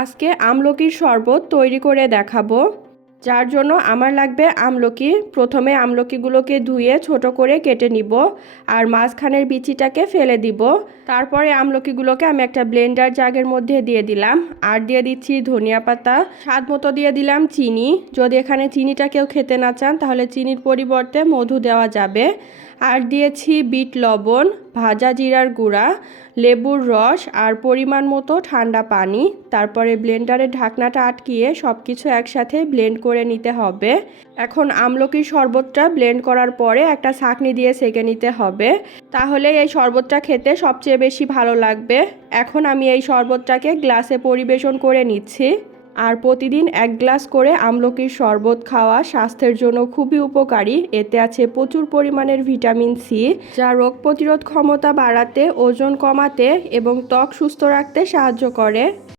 আজকে আমলকির শরবত তৈরি করে দেখাবো। যার জন্য আমার লাগবে আমলকি। প্রথমে আমলকিগুলোকে ধুয়ে ছোট করে কেটে নিব আর মাঝখানের বিচিটাকে ফেলে দিব। তারপরে আমলকিগুলোকে আমি একটা ব্লেন্ডার জাগের মধ্যে দিয়ে দিলাম আর দিয়ে দিচ্ছি ধনিয়া পাতা, স্বাদ মতো দিয়ে দিলাম চিনি। যদি এখানে চিনিটা কেউ খেতে না চান তাহলে চিনির পরিবর্তে মধু দেওয়া যাবে। আর দিয়েছি বিট লবণ, ভাজা জিরার গুঁড়া, লেবুর রস আর পরিমাণ মতো ঠান্ডা পানি। তারপরে ব্লেন্ডারের ঢাকনাটা আটকিয়ে সব কিছু একসাথে ব্লেন্ড করে নিতে হবে। এখন আমলকির শরবতটা ব্লেন্ড করার পরে একটা ছাঁকনি দিয়ে ছেঁকে নিতে হবে, তাহলে এই শরবতটা খেতে সবচেয়ে বেশি ভালো লাগবে। এখন আমি এই শরবতটাকে গ্লাসে পরিবেশন করে নিচ্ছি। আর প্রতিদিন 1 গ্লাস করে আমলকির শরবত খাওয়া স্বাস্থ্যের জন্য খুবই উপকারী। এতে আছে প্রচুর পরিমাণের ভিটামিন সি, যা রোগ প্রতিরোধ ক্ষমতা বাড়াতে, ওজন কমাতে এবং ত্বক সুস্থ রাখতে সাহায্য করে।